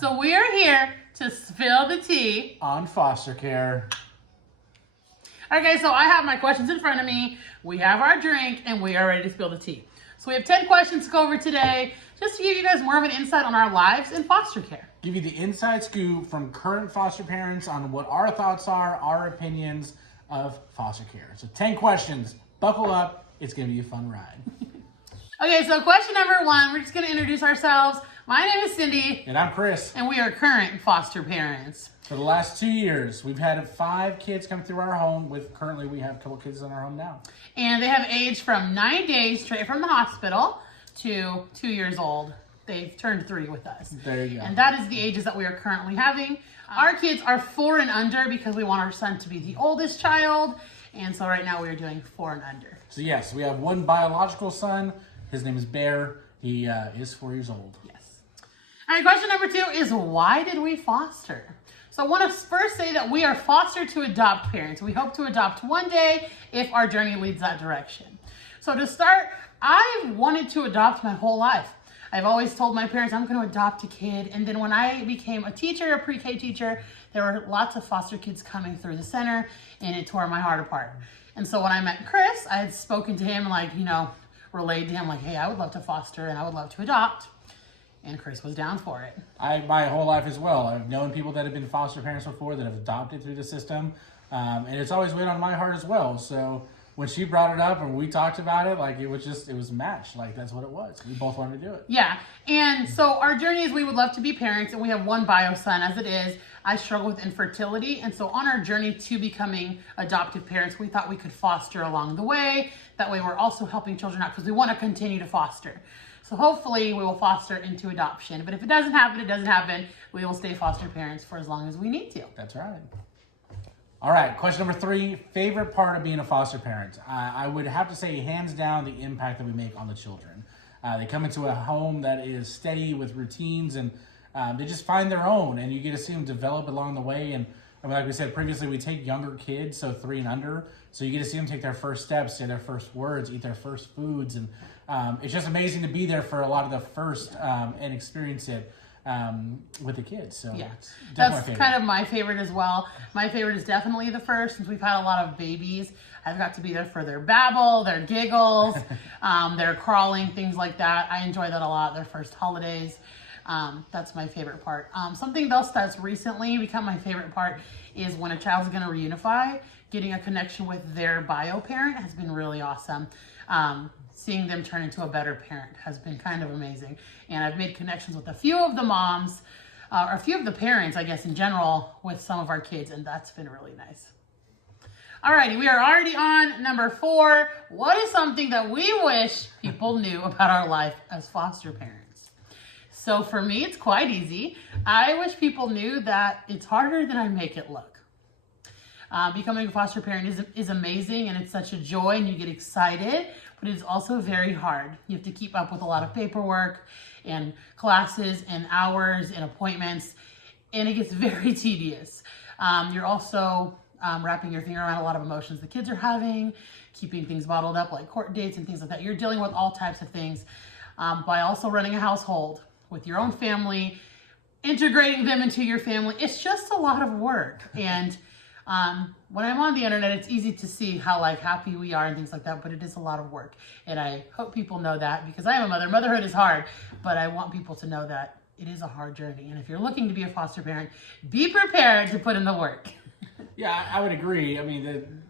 So we are here to spill the tea on foster care. Okay, so I have my questions in front of me. We have our drink, and we are ready to spill the tea. So we have 10 questions to go over today, just to give you guys more of an insight on our lives in foster care. Give you the inside scoop from current foster parents on what our thoughts are, our opinions of foster care. So 10 questions. Buckle up. It's going to be a fun ride. Okay, so question number 1, we're just going to introduce ourselves. My name is Cindy. And I'm Chris. And we are current foster parents. For the last 2 years, we've had 5 kids come through our home. Currently, we have a couple kids in our home now. And they have aged from 9 days straight from the hospital to 2 years old. They've turned 3 with us. There you go. And that is the ages that we are currently having. Our kids are 4 and under because we want our son to be the oldest child. And so right now we are doing 4 and under. So yes, we have one biological son. His name is Bear. He is 4 years old. Yes. All right, question number 2 is why did we foster? So I want to first say that we are foster to adopt parents. We hope to adopt one day if our journey leads that direction. So to start, I've wanted to adopt my whole life. I've always told my parents I'm going to adopt a kid. And then when I became a teacher, a pre-K teacher, there were lots of foster kids coming through the center, and it tore my heart apart. And so when I met Chris, I had spoken to him, relayed to him, hey, I would love to foster and I would love to adopt. And Chris was down for it. My whole life as well. I've known people that have been foster parents before that have adopted through the system. And it's always weighed on my heart as well. So when she brought it up and we talked about it, it was a match. That's what it was. We both wanted to do it. Yeah. And so our journey is we would love to be parents, and we have one bio son as it is. I struggle with infertility. And so on our journey to becoming adoptive parents, we thought we could foster along the way. That way we're also helping children out because we want to continue to foster. So hopefully we will foster into adoption. But if it doesn't happen, it doesn't happen. We will stay foster parents for as long as we need to. That's right. All right, question number 3, favorite part of being a foster parent. I would have to say hands down the impact that we make on the children. They come into a home that is steady with routines, and they just find their own, and you get to see them develop along the way. And like we said previously, we take younger kids, so 3 and under, so you get to see them take their first steps, say their first words, eat their first foods, and it's just amazing to be there for a lot of the first and experience it with the kids. So yeah, that's kind of my favorite as well. My favorite is definitely the first, since we've had a lot of babies. I've got to be there for their babble, their giggles, their crawling, things like that. I enjoy that a lot, their first holidays. That's my favorite part. Something else that's recently become my favorite part is when a child's going to reunify, getting a connection with their bio parent has been really awesome. Seeing them turn into a better parent has been kind of amazing. And I've made connections with a few of the moms, or a few of the parents, I guess, in general, with some of our kids, and that's been really nice. Alrighty, we are already on number 4. What is something that we wish people knew about our life as foster parents? So for me, it's quite easy. I wish people knew that it's harder than I make it look. Becoming a foster parent is amazing, and it's such a joy, and you get excited, but it's also very hard. You have to keep up with a lot of paperwork and classes and hours and appointments, and it gets very tedious. You're also wrapping your finger around a lot of emotions the kids are having, keeping things bottled up like court dates and things like that. You're dealing with all types of things by also running a household with your own family, integrating them into your family. It's just a lot of work. And when I'm on the internet, it's easy to see how happy we are and things like that, but it is a lot of work. And I hope people know that, because I am a mother. Motherhood is hard, but I want people to know that it is a hard journey. And if you're looking to be a foster parent, be prepared to put in the work. Yeah, I would agree. I mean,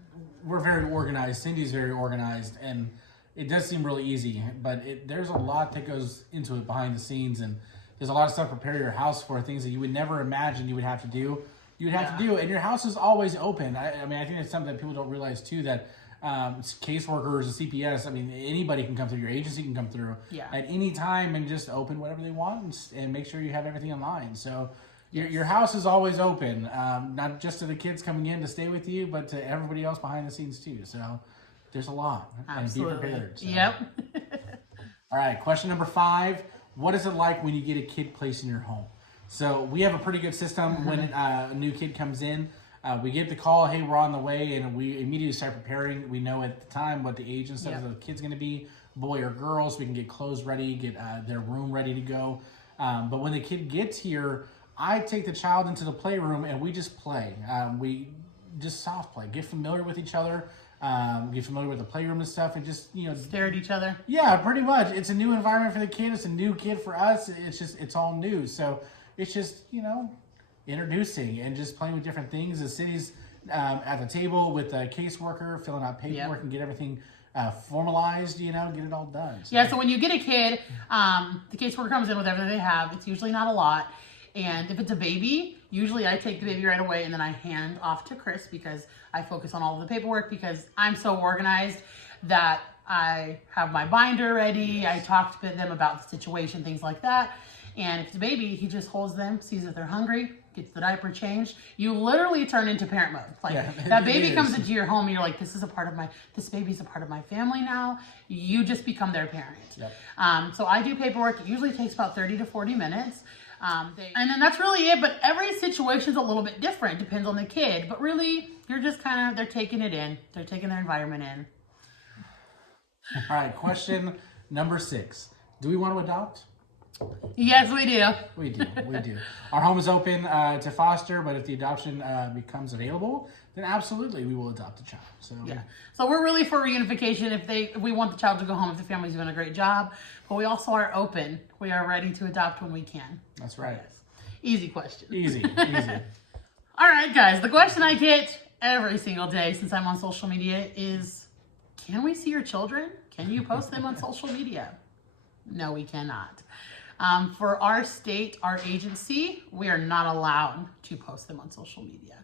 we're very organized. Cindy's very organized, and it does seem really easy, but there's a lot that goes into it behind the scenes, and there's a lot of stuff to prepare your house for, things that you would never imagine you would have to do. You would have to do, and your house is always open. I think that's something that people don't realize too, that caseworkers and CPS, anybody can come through, your agency can come through at any time and just open whatever they want and make sure you have everything in line. So your house is always open, not just to the kids coming in to stay with you, but to everybody else behind the scenes too. So there's a lot. Absolutely. And be prepared. So. Yep. All right, question number 5. What is it like when you get a kid placed in your home? So we have a pretty good system when a new kid comes in. We get the call, hey, we're on the way, and we immediately start preparing. We know at the time what the age and stuff of the kid's going to be, boy or girl, so we can get clothes ready, get their room ready to go. But when the kid gets here, I take the child into the playroom and we just play. We just soft play, get familiar with each other, get familiar with the playroom and stuff, and just, Stare at each other. yeah, pretty much. It's a new environment for the kid. It's a new kid for us. It's all new. So it's just, introducing and just playing with different things. The city's at the table with the caseworker, filling out paperwork and get everything formalized, get it all done. So. Yeah, so when you get a kid, the caseworker comes in with everything they have. It's usually not a lot. And if it's a baby, usually I take the baby right away and then I hand off to Chris because I focus on all of the paperwork because I'm so organized that I have my binder ready. I talk to them about the situation, things like that. And if it's a baby, he just holds them, sees if they're hungry, gets the diaper changed. You literally turn into parent mode. Like that baby comes into your home and you're like, this baby's a part of my family now. You just become their parent. Yep. So I do paperwork. It usually takes about 30 to 40 minutes. And then that's really it. But every situation's a little bit different. Depends on the kid. But really, you're just they're taking it in. They're taking their environment in. All right, question number 6. Do we want to adopt? Yes, we do. We do. Our home is open to foster, but if the adoption becomes available, then absolutely we will adopt a child. So yeah. So we're really for reunification if we want the child to go home if the family's doing a great job, but we also are open. We are ready to adopt when we can. That's right. Yes. Easy question. Easy. All right, guys. The question I get every single day since I'm on social media is, can we see your children? Can you post them on social media? No, we cannot. For our state, our agency, we are not allowed to post them on social media.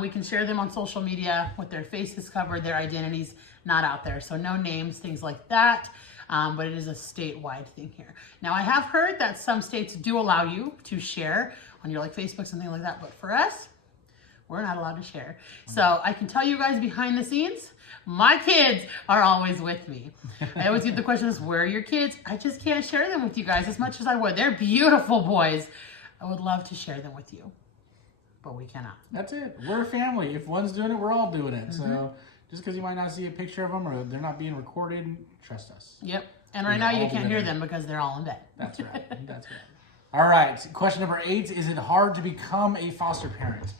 We can share them on social media with their faces covered, their identities not out there. So no names, things like that. But it is a statewide thing here. Now, I have heard that some states do allow you to share on your Facebook, something like that. But for us, we're not allowed to share. So I can tell you guys behind the scenes, my kids are always with me. I always get the question, where are your kids? I just can't share them with you guys as much as I would. They're beautiful boys. I would love to share them with you, but we cannot. That's it. We're a family. If one's doing it, we're all doing it. So just because you might not see a picture of them or they're not being recorded, trust us. Yep. And right now you can't hear them because they're all in bed. That's right. All right. Question number 8. Is it hard to become a foster parent?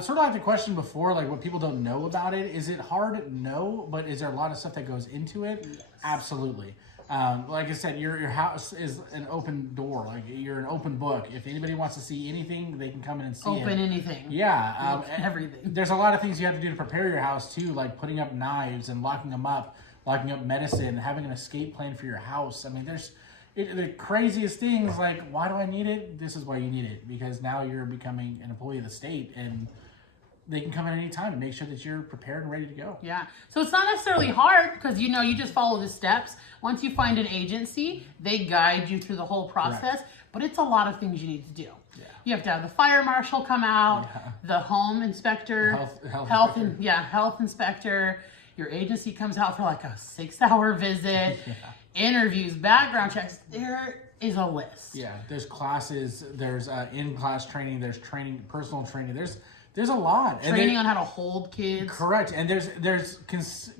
Sort of like the question before, like what people don't know about it. Is it hard? No, but is there a lot of stuff that goes into it? Yes. Absolutely. Like I said, your house is an open door. Like you're an open book. If anybody wants to see anything, they can come in and see it. Open anything. Yeah. Everything. There's a lot of things you have to do to prepare your house too, like putting up knives and locking them up, locking up medicine, having an escape plan for your house. I mean, there's the craziest things, like, why do I need it? This is why you need it, because now you're becoming an employee of the state and they can come at any time and make sure that you're prepared and ready to go. Yeah. So it's not necessarily hard because, you just follow the steps. Once you find an agency, they guide you through the whole process, but it's a lot of things you need to do. Yeah. You have to have the fire marshal come out, the home inspector, health inspector. Your agency comes out for like a 6-hour visit. Interviews, background checks, there is a list. Yeah, there's classes, there's in-class training, there's training, personal training, there's a lot. Training on how to hold kids. Correct, and there's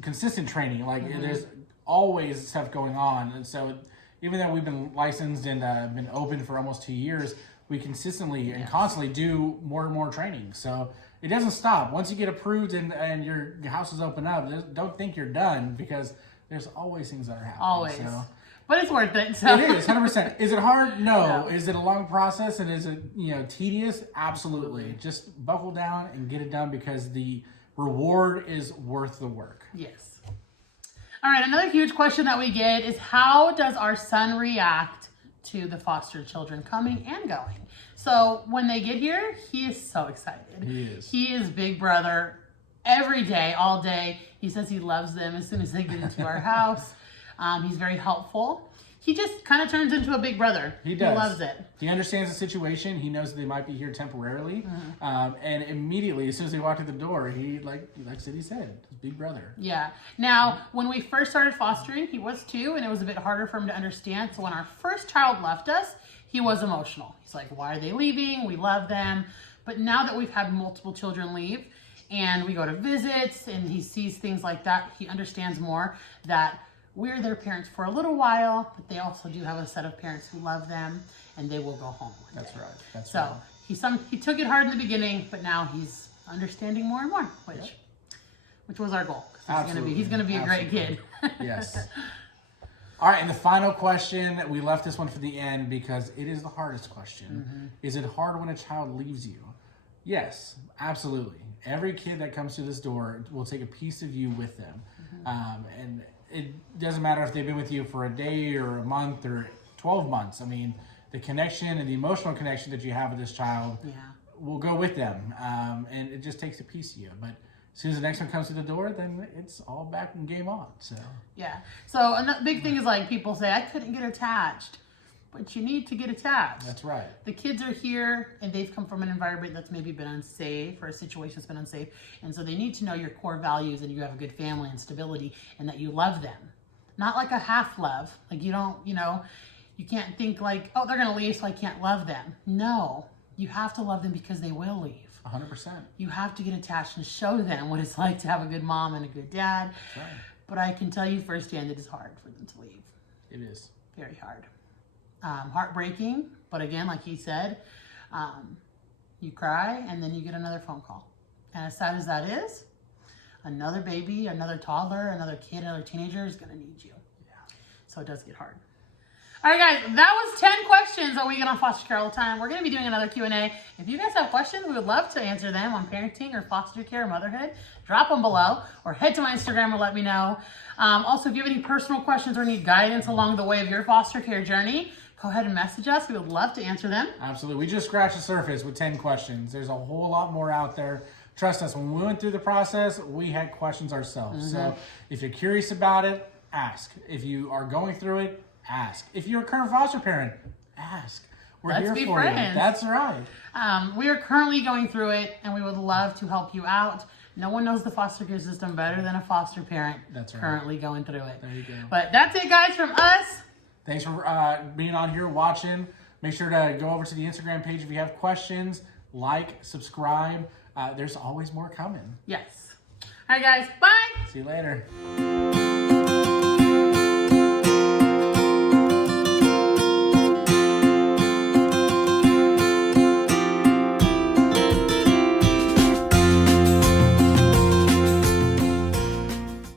consistent training, like there's always stuff going on, and so even though we've been licensed and been open for almost 2 years, we consistently and constantly do more and more training, so it doesn't stop. Once you get approved and your house is open up, don't think you're done, because there's always things that are happening. Always. So. But it's worth it. So. It is, 100%. Is it hard? No. Is it a long process and is it, tedious? Absolutely. Just buckle down and get it done because the reward is worth the work. Yes. All right, another huge question that we get is, how does our son react to the foster children coming and going? So when they get here, he is so excited. He is big brother every day, all day. He says he loves them as soon as they get into our house. He's very helpful. He just kind of turns into a big brother. He does. He loves it. He understands the situation. He knows that they might be here temporarily. And immediately, as soon as they walk through the door, he, like Cindy said, his big brother. Yeah. Now, when we first started fostering, he was 2, and it was a bit harder for him to understand. So when our first child left us, he was emotional. He's like, why are they leaving? We love them. But now that we've had multiple children leave, and we go to visits, and he sees things like that, he understands more that we're their parents for a little while, but they also do have a set of parents who love them, and they will go home one day. That's right. So he took it hard in the beginning, but now he's understanding more and more, which was our goal. 'Cause he's gonna be a great kid. Yes. All right, and the final question, we left this one for the end because it is the hardest question. Is it hard when a child leaves you? Yes, absolutely. Every kid that comes through this door will take a piece of you with them. And it doesn't matter if they've been with you for a day or a month or 12 months. I mean, the connection and the emotional connection that you have with this child will go with them. And it just takes a piece of you. But as soon as the next one comes through the door, then it's all back and game on. So So another big thing is like people say, I couldn't get attached. But you need to get attached. That's right. The kids are here and they've come from an environment that's maybe been unsafe or a situation that's been unsafe. And so they need to know your core values and you have a good family and stability and that you love them. Not like a half love. Like you don't, you can't think like, oh, they're going to leave so I can't love them. No, you have to love them because they will leave. 100%. You have to get attached and show them what it's like to have a good mom and a good dad. That's right. But I can tell you firsthand it is hard for them to leave. It is. Very hard. Heartbreaking, but again, like he said, you cry and then you get another phone call. And as sad as that is, another baby, another toddler, another kid, another teenager is going to need you. So it does get hard. All right, guys, that was 10 questions that we get on foster care all the time. We're going to be doing another Q&A. If you guys have questions, we would love to answer them on parenting or foster care or motherhood. Drop them below or head to my Instagram and let me know. Also, if you have any personal questions or need guidance along the way of your foster care journey, go ahead and message us. We would love to answer them. Absolutely. We just scratched the surface with 10 questions. There's a whole lot more out there. Trust us, when we went through the process, we had questions ourselves. So if you're curious about it, ask. If you are going through it, ask. If you're a current foster parent, ask. We're Let's here be for friends. you. That's right. We are currently going through it, and we would love to help you out. No one knows the foster care system better than a foster parent. That's right. Currently going through it. There you go. But that's it, guys, from us. Thanks for being on here watching. Make sure to go over to the Instagram page if you have questions. Like, subscribe. There's always more coming. Yes. All right, guys. Bye. See you later.